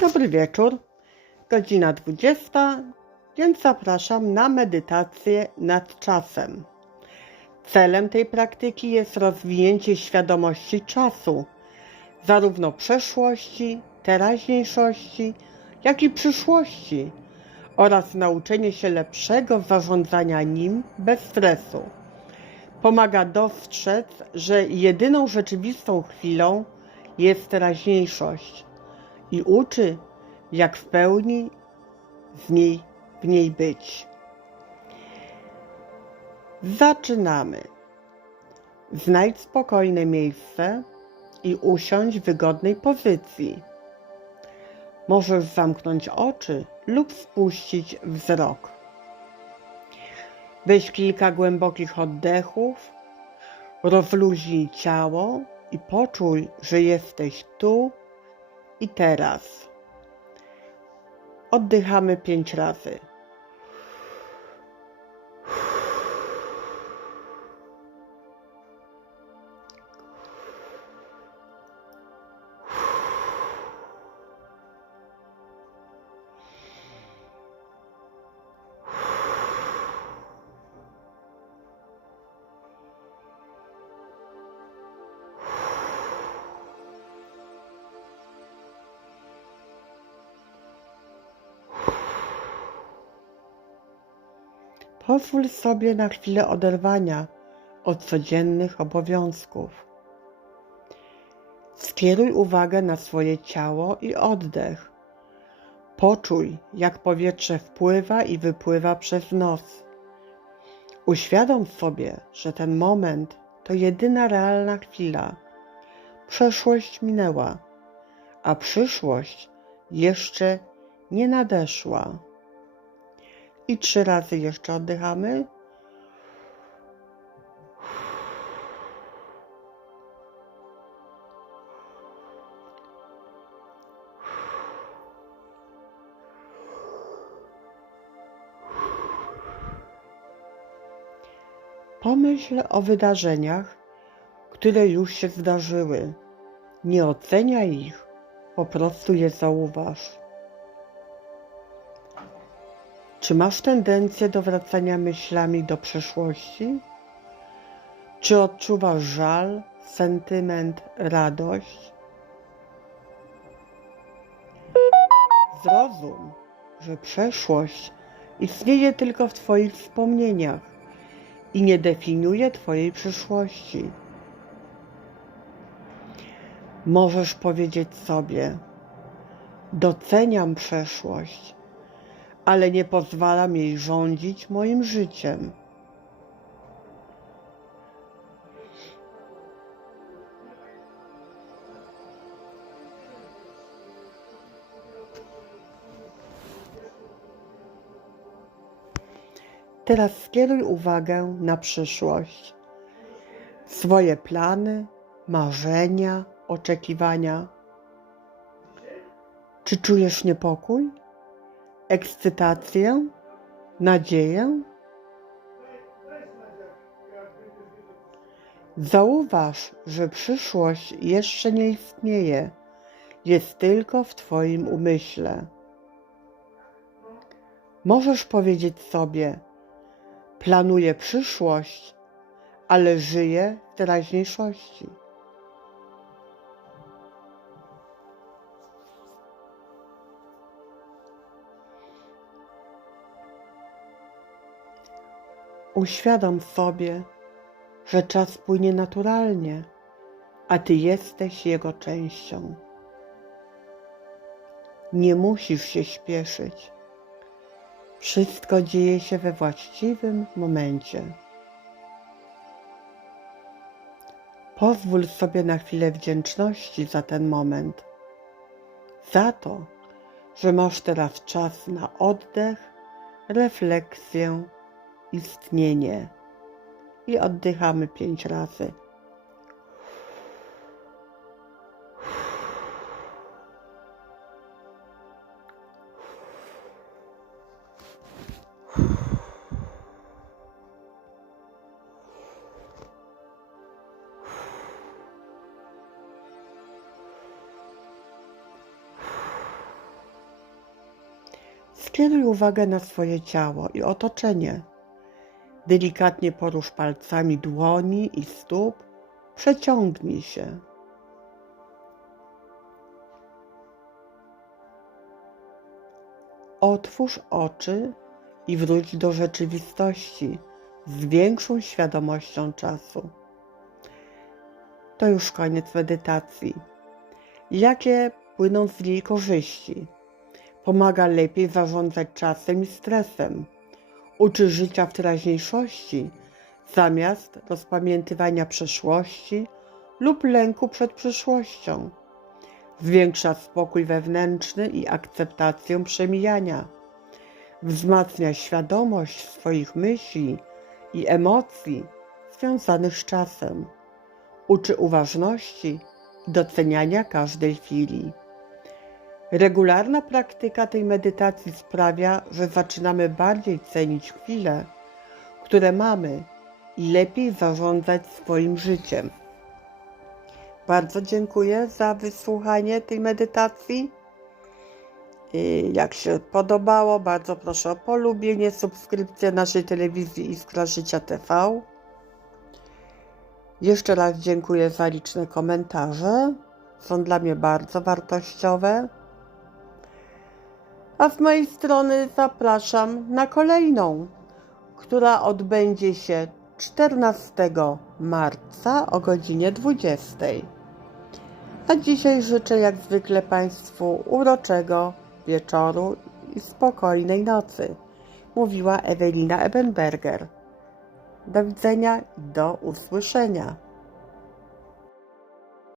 Dobry wieczór, godzina 20, więc zapraszam na medytację nad czasem. Celem tej praktyki jest rozwinięcie świadomości czasu, zarówno przeszłości, teraźniejszości, jak i przyszłości oraz nauczenie się lepszego zarządzania nim bez stresu. Pomaga dostrzec, że jedyną rzeczywistą chwilą jest teraźniejszość i uczy, jak w pełni niej, w niej być. Zaczynamy. Znajdź spokojne miejsce i usiądź w wygodnej pozycji. Możesz zamknąć oczy lub spuścić wzrok. Weź kilka głębokich oddechów, rozluźnij ciało i poczuj, że jesteś tu i teraz. Oddychamy pięć razy. Pozwól sobie na chwilę oderwania od codziennych obowiązków. Skieruj uwagę na swoje ciało i oddech. Poczuj, jak powietrze wpływa i wypływa przez nos. Uświadom sobie, że ten moment to jedyna realna chwila. Przeszłość minęła, a przyszłość jeszcze nie nadeszła. I trzy razy jeszcze oddychamy. Pomyśl o wydarzeniach, które już się zdarzyły. Nie oceniaj ich, po prostu je zauważ. Czy masz tendencję do wracania myślami do przeszłości? Czy odczuwasz żal, sentyment, radość? Zrozum, że przeszłość istnieje tylko w Twoich wspomnieniach i nie definiuje Twojej przyszłości. Możesz powiedzieć sobie: Doceniam przeszłość ale nie pozwalam jej rządzić moim życiem. Teraz skieruj uwagę na przyszłość. Swoje plany, marzenia, oczekiwania. Czy czujesz niepokój? Ekscytację, nadzieję? Zauważ, że przyszłość jeszcze nie istnieje, jest tylko w Twoim umyśle. Możesz powiedzieć sobie: Planuję przyszłość, ale żyję w teraźniejszości. Uświadom sobie, że czas płynie naturalnie, a Ty jesteś jego częścią. Nie musisz się śpieszyć. Wszystko dzieje się we właściwym momencie. Pozwól sobie na chwilę wdzięczności za ten moment, za to, że masz teraz czas na oddech, refleksję istnienie. I oddychamy pięć razy. Skieruj uwagę na swoje ciało i otoczenie. Delikatnie porusz palcami dłoni i stóp, przeciągnij się. Otwórz oczy i wróć do rzeczywistości z większą świadomością czasu. To już koniec medytacji. Jakie płyną z niej korzyści? Pomaga lepiej zarządzać czasem i stresem. Uczy życia w teraźniejszości zamiast rozpamiętywania przeszłości lub lęku przed przyszłością. Zwiększa spokój wewnętrzny i akceptację przemijania. Wzmacnia świadomość swoich myśli i emocji związanych z czasem. Uczy uważności i doceniania każdej chwili. Regularna praktyka tej medytacji sprawia, że zaczynamy bardziej cenić chwile, które mamy i lepiej zarządzać swoim życiem. Bardzo dziękuję za wysłuchanie tej medytacji. Jak się podobało, bardzo proszę o polubienie, subskrypcję naszej telewizji Iskra Życia TV. Jeszcze raz dziękuję za liczne komentarze. Są dla mnie bardzo wartościowe. A z mojej strony zapraszam na kolejną, która odbędzie się 14 marca o godzinie 20. A dzisiaj życzę jak zwykle Państwu uroczego wieczoru i spokojnej nocy. Mówiła Ewelina Ebenberger. Do widzenia i do usłyszenia.